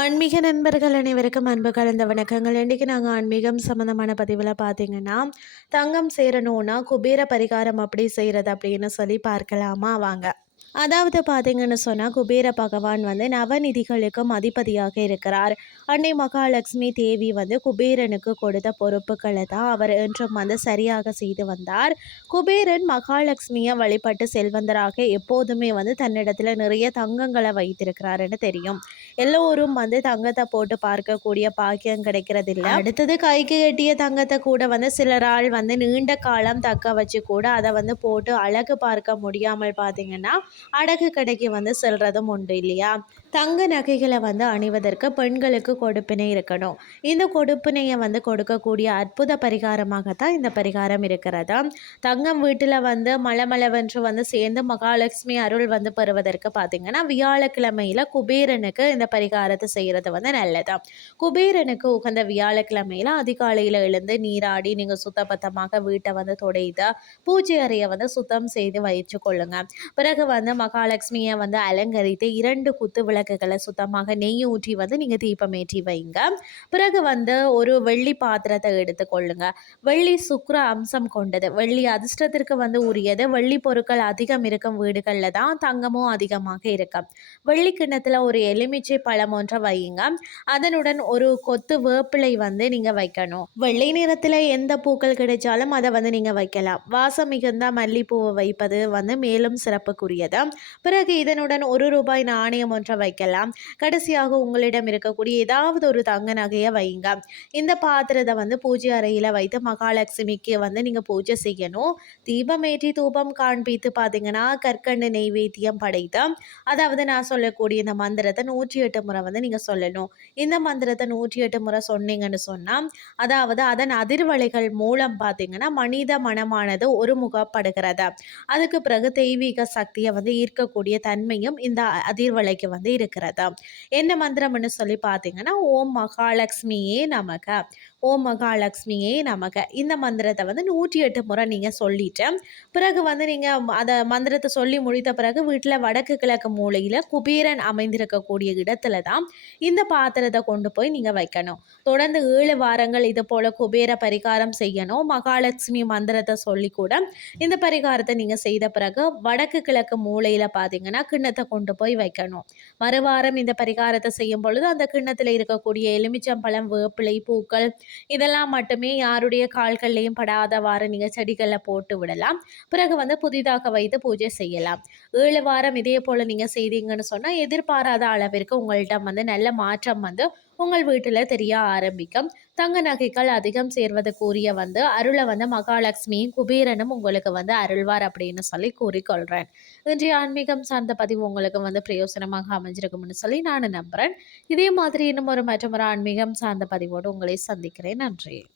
ஆன்மீக நண்பர்கள் அனைவருக்கும் அன்பு கலந்த வணக்கங்கள். இன்றைக்கி நாங்கள் ஆன்மீகம் சம்மந்தமான பதிவில் பார்த்தீங்கன்னா தங்கம் சேரணும்னா குபேர பரிகாரம் அப்படி செய்கிறது அப்படின்னு சொல்லி பார்க்கலாமா? வாங்க. அதாவது பார்த்தீங்கன்னு சொன்னால் குபேர பகவான் வந்து நவநிதிகளுக்கும் அதிபதியாக இருக்கிறார். அன்னை மகாலட்சுமி தேவி வந்து குபேரனுக்கு கொடுத்த பொறுப்புகளை தான் அவர் என்றும் வந்து சரியாக செய்து வந்தார். குபேரன் மகாலட்சுமியை வழிபட்டு செல்வந்தராக எப்போதுமே வந்து தன்னிடத்தில் நிறைய தங்கங்களை வைத்திருக்கிறாருன்னு தெரியும். எல்லோரும் வந்து தங்கத்தை போட்டு பார்க்கக்கூடிய பாக்கியம் கிடைக்கிறதில்ல. அடுத்தது கைக்கு கட்டிய தங்கத்தை கூட வந்து சிலரால் வந்து நீண்ட காலம் தக்க வச்சு கூட அதை வந்து போட்டு அழகு பார்க்க முடியாமல் பார்த்தீங்கன்னா அடகு கடைக்கு வந்து செல்றதும் உண்டு இல்லையா? தங்க நகைகளை வந்து அணிவதற்கு பெண்களுக்கு கொடுப்பினை இருக்கணும். இந்த கொடுப்பினையை வந்து கொடுக்கக்கூடிய அற்புத பரிகாரமாகத்தான் இந்த பரிகாரம் இருக்கிறது. தங்கம் வீட்டில் வந்து மலமளவென்று வந்து சேர்ந்து மகாலட்சுமி அருள் வந்து பெறுவதற்கு பார்த்தீங்கன்னா வியாழக்கிழமையில் குபேரனுக்கு இந்த பரிகாரத்தை செய்கிறது வந்து நல்லது. குபேரனுக்கு உகந்த வியாழக்கிழமையில் அதிகாலையில் எழுந்து நீராடி நீங்கள் சுத்தபத்தமாக வீட்டை வந்து துடைத்து பூஜை அறையை வந்து சுத்தம் செய்து வைத்து கொள்ளுங்க. பிறகு வந்து மகாலட்சுமியை வந்து அலங்கரித்து இரண்டு குத்து விளக்குகளை சுத்தமாக நெய் ஊற்றி வந்து நீங்கள் தீபம் ஏற்றி வைங்க. பிறகு வந்து ஒரு வெள்ளி பாத்திரத்தை எடுத்துக்கொள்ளுங்க வெள்ளி சுக்ர அம்சம் கொண்டது. வெள்ளி அதிர்ஷ்டத்திற்கு வந்து உரியது. வெள்ளி பொருட்கள் அதிகம் இருக்கும் வீடுகளில் தான் தங்கமும் அதிகமாக இருக்கும். வெள்ளி கிண்ணத்தில் ஒரு எலுமிச்சை பழம் ஒன்றை வையுங்க. அதனுடன் ஒரு கொத்து வேப்பிலை வந்து நீங்கள் வைக்கணும். வெள்ளை நிறத்தில் எந்த பூக்கள் கிடைச்சாலும் அதை வந்து நீங்கள் வைக்கலாம். வாசம் மிகுந்த மல்லிப்பூவை வைப்பது வந்து மேலும் சிறப்புக்குரியது. பிறகு இதனுடன் ஒரு ரூபாய் நாணயம் ஒன்றை வைக்கலாம். கடைசியாக உங்களிடம் இருக்கக்கூடிய ஏதாவது ஒரு தங்க நகையை வைங்க. இந்த பாத்திரத்தை வந்து பூஜை அறையில் வைத்து மகாலட்சுமிக்கு வந்து நீங்கள் பூஜை செய்யணும். தீபம் ஏற்றி தூபம் காண்பித்து பார்த்தீங்கன்னா கற்கண்டு நெய்வேத்தியம் படைத்து அதாவது நான் சொல்லக்கூடிய இந்த மந்திரத்தை நூற்றி எட்டு முறை வந்து நீங்கள் சொல்லணும். இந்த மந்திரத்தை நூற்றி எட்டு முறை சொன்னீங்கன்னு சொன்னால் அதாவது அதன் அதிர்வலைகள் மூலம் பார்த்தீங்கன்னா மனித மனமானது ஒரு முகப்படுகிறது அதுக்கு பிறகு தெய்வீக சக்தியை வந்து ஈர்க்கக்கூடிய தன்மையும் இந்த அதிர்வலைக்கு வந்து இருக்கிறது? என்ன மந்திரம்னு சொல்லி பார்த்தீங்கன்னா ஓம் மகாலட்சுமியே நமக. ஓம் மகாலட்சுமியே நமக. இந்த மந்திரத்தை வந்து நூற்றி எட்டு முறை நீங்கள் சொல்லிட்டு பிறகு வந்து நீங்கள் அதை மந்திரத்தை சொல்லி முடித்த பிறகு வீட்டில் வடக்கு கிழக்கு மூலையில் குபீரன் அமைந்திருக்கக்கூடிய இடத்துல தான் இந்த பாத்திரத்தை கொண்டு போய் நீங்கள் வைக்கணும். தொடர்ந்து ஏழு வாரங்கள் இது போல் குபேர பரிகாரம் செய்யணும். மகாலட்சுமி மந்திரத்தை சொல்லி கூட இந்த பரிகாரத்தை நீங்கள் செய்த பிறகு வடக்கு கிழக்கு மூலையில் பார்த்தீங்கன்னா கிண்ணத்தை கொண்டு போய் வைக்கணும். மறுவாரம் இந்த பரிகாரத்தை செய்யும் பொழுது அந்த கிண்ணத்தில் இருக்கக்கூடிய எலுமிச்சம்பழம் வேப்பிலை பூக்கள் இதெல்லாம் மட்டுமே யாருடைய கால்கள்லையும் படாதவாறு நீங்கள் செடிகளில் போட்டு விடலாம். பிறகு வந்து புதிதாக வைத்து பூஜை செய்யலாம். ஏழு வாரம் இதே போல் நீங்கள் செய்தீங்கன்னு சொன்னால் எதிர்பாராத அளவிற்கு உங்கள்கிட்ட வந்து நல்ல மாற்றம் வந்து உங்கள் வீட்டில் தெரிய ஆரம்பிக்கும். தங்க நகைகள் அதிகம் சேர்வதை கூறிய வந்து அருளை வந்து மகாலட்சுமியும் குபேரனும் உங்களுக்கு வந்து அருள்வார் அப்படின்னு சொல்லி கூறிக்கொள்கிறேன் இன்றைய ஆன்மீகம் சார்ந்த பதிவு உங்களுக்கு வந்து பிரயோசனமாக அமைஞ்சிருக்கும்னு சொல்லி நான் நம்புகிறேன் இதே மாதிரி இன்னும் ஒரு மற்றொரு ஆன்மீகம் சார்ந்த பதிவோடு உங்களை சந்திக்கிறேன். நன்றி.